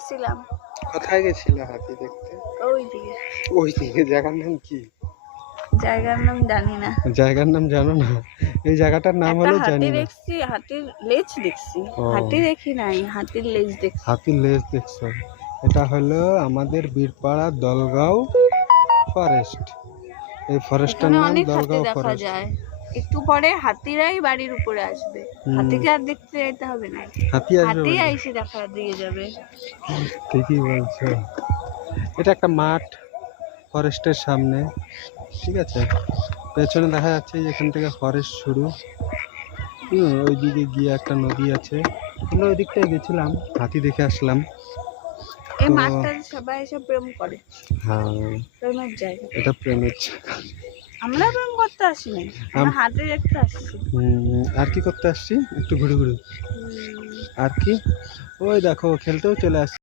গেছিলাম। কোথায় গেছিলে হাতি দেখতে? ওইদিকে। ওইদিকে জায়গার নাম কি? জায়গার নাম জানি না। জায়গার নাম জানো না? এই জায়গাটার নাম একটা হলো হাতি জানি না। দেখছি, হাতির লেজ দেখছি। ও, হাতি দেখি নাই, হাতির লেজ দেখছি। হাতির লেজ দেখছো? এটা হলো আমাদের বীরপাড়া দলগাঁও ফরেস্ট। এই ফরেস্টটার এখানে নাম অনেক হাতি দলগাঁও দেখা ফরেস্ট। যায়। একটু পরে হাতিরাই বাড়ির উপরে আসবে। হাতিকে আর দেখতে যেতে হবে না, হাতি আসবে হাতি বলে? আইসে দেখা দিয়ে যাবে। ঠিকই বলছো। এটা একটা মাঠ ফরেস্টের সামনে, ঠিক আছে। পেছনে দেখা যাচ্ছে এখান থেকে ফরেস্ট শুরু। ওইদিকে গিয়ে একটা নদী আছে, আমরা ওই দিকটায় গেছিলাম, হাতি দেখে আসলাম। এই তো মাঠটাতে সবাই এসে প্রেম করে। হ্যাঁ, প্রেমের জায়গা। এটা প্রেমের জায়গা। আমরা প্রেম করতে আসিনি, আমরা হাতি দেখতে আসছি। আর কি করতে আসছি? একটু ঘুরে ঘুরে। আর কি, ওই দেখো খেলতেও চলে আসছি।